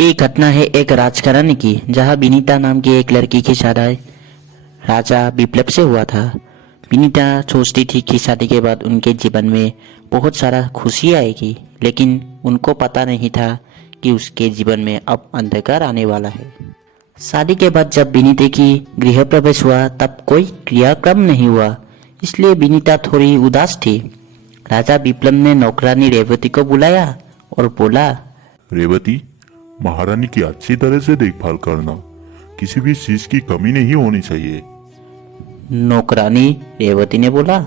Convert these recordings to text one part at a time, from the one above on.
ये घटना है एक राजघराने की, जहाँ विनीता नाम की एक लड़की की शादी राजा विप्लव से हुआ था। विनीता सोचती थी कि शादी के बाद उनके जीवन में बहुत सारा खुशी आएगी, लेकिन उनको पता नहीं था कि उसके जीवन में अब अंधकार आने वाला है। शादी के बाद जब विनीता की गृह प्रवेश हुआ तब कोई क्रियाक्रम नहीं हुआ, इसलिए विनीता थोड़ी उदास थी। राजा विप्लव ने नौकरानी रेवती को बुलाया और बोला, रेवती, महारानी की अच्छी तरह से देखभाल करना, किसी भी चीज की कमी नहीं होनी चाहिए। नौकरानी रेवती ने बोला,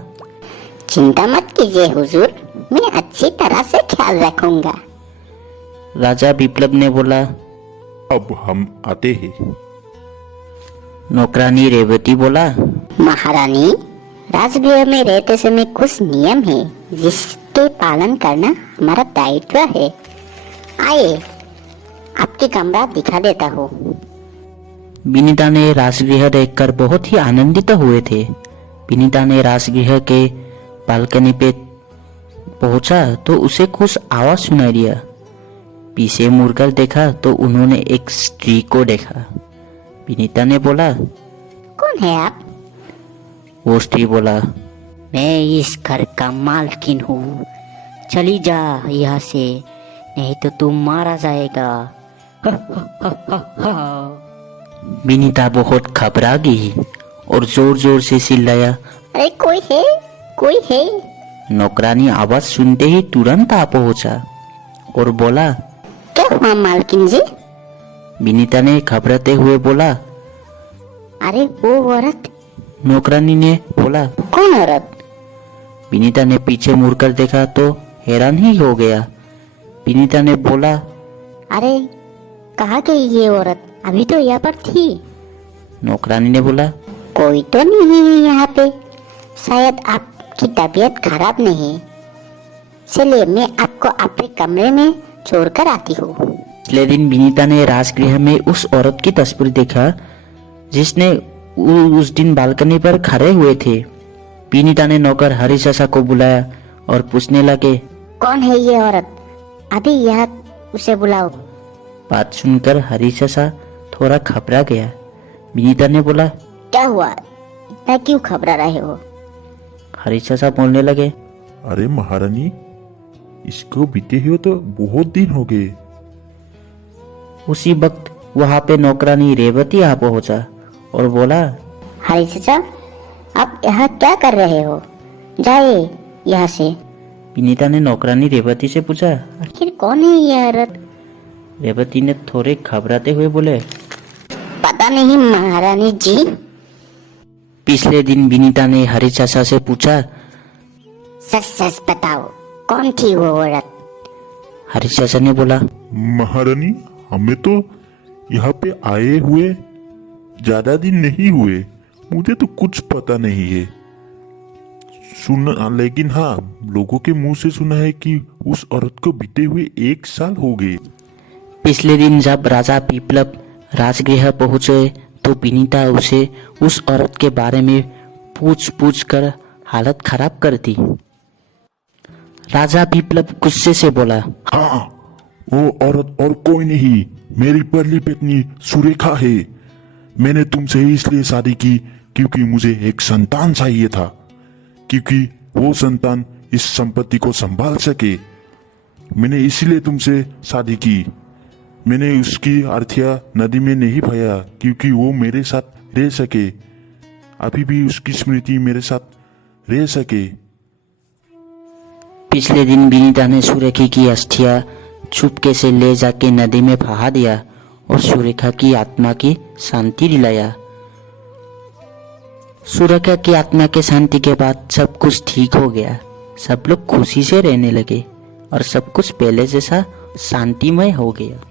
चिंता मत कीजिए हुजूर, मैं अच्छी तरह से ख्याल रखूंगा। राजा विप्लव ने बोला, अब हम आते हैं। नौकरानी रेवती बोला, महारानी, राजगृह में रहते समय कुछ नियम है जिसके पालन करना हमारा दायित्व है। आइए, आपके कमरा दिखा देता हूँ। विनीता ने राजगृह देखकर बहुत ही आनंदित हुए थे। विनीता ने राजगृह के बालकनी पे पहुंचा तो उसे कुछ आवाज सुनाई दिया। पीछे मुड़कर देखा तो उन्होंने एक स्त्री को देखा। विनीता ने बोला, कौन है आप? वो स्त्री बोला, मैं इस घर का मालकिन हूँ, चली जा यहाँ से, नहीं तो तुम मारा जाएगा। विनीता बहुत घबरा गई और जोर जोर से चिल्लाया, अरे कोई है, कोई है। नौकरानी आवाज सुनते ही तुरंत आ पहुंचा और बोला, क्या हुआ मालकिन जी? विनीता ने घबराते हुए बोला, अरे वो औरत। नौकरानी ने बोला, कौन औरत? विनीता ने पीछे मुड़कर देखा तो हैरान ही हो गया। विनीता ने बोला, अरे कहाँ गई ये औरत? अभी तो यहाँ पर थी। नौकरानी ने बोला, कोई तो नहीं है यहाँ पे, शायद आपकी तबीयत खराब नहीं। चलिए, मैं आपको अपने कमरे में छोड़कर आती हूँ। पिछले दिन विनीता ने राजगृह में उस औरत की तस्वीर देखा जिसने उस दिन बालकनी पर खड़े हुए थे। विनीता ने नौकर हरी चाचा को बुलाया और पूछने लगे, कौन है ये औरत? अभी यहाँ उसे बुलाओ। बात सुनकर हरी चाचा थोड़ा घबरा गया। विनीता ने बोला, क्या हुआ, इतना क्यों घबरा रहे हो? हरी चाचा बोलने लगे, अरे महारानी, इसको बीते हुए तो बहुत दिन हो गए। उसी वक्त वहां पे नौकरानी रेवती आ पहुंचा और बोला, हरी चाचा, आप यहाँ क्या कर रहे हो? जाइए यहाँ से। विनीता ने नौकरानी रेवती से पूछा। आखिर कौन है ये औरत? रेवती ने थोड़े घबराते हुए बोले, पता नहीं महारानी जी। पिछले दिन विनीता ने हरी चाचा से पूछा, सच सच बताओ, कौन थी वो औरत? हरी चाचा ने बोला, महारानी, हमें तो यहाँ पे आए हुए ज्यादा दिन नहीं हुए, मुझे तो कुछ पता नहीं है। लेकिन हाँ, लोगों के मुंह से सुना है कि उस औरत को बीते हुए 1 साल हो गए। पिछले दिन जब राजा विप्लव राजगृह पहुंचे तो विनीता उसे उस औरत के बारे में पूछ कर हालत खराब कर दी। राजा विप्लव गुस्से से बोला, हाँ, वो औरत और कोई नहीं, मेरी पहली पत्नी सुरेखा है। मैंने तुमसे इसलिए शादी की क्योंकि मुझे एक संतान चाहिए था, क्योंकि वो संतान इस संपत्ति को संभाल सके। मैंने इसलिए तुमसे शादी की। मैंने उसकी अर्थिया नदी में नहीं बहाया क्योंकि वो मेरे साथ रह सके, अभी भी उसकी स्मृति मेरे साथ रह सके। पिछले दिन विनीता ने सुरेखा की अस्थियां चुपके से ले जाके नदी में बहा दिया और सुरेखा की आत्मा की शांति दिलाया। सुरेखा की आत्मा के शांति के बाद सब कुछ ठीक हो गया। सब लोग खुशी से रहने लगे और सब कुछ पहले जैसा शांतिमय हो गया।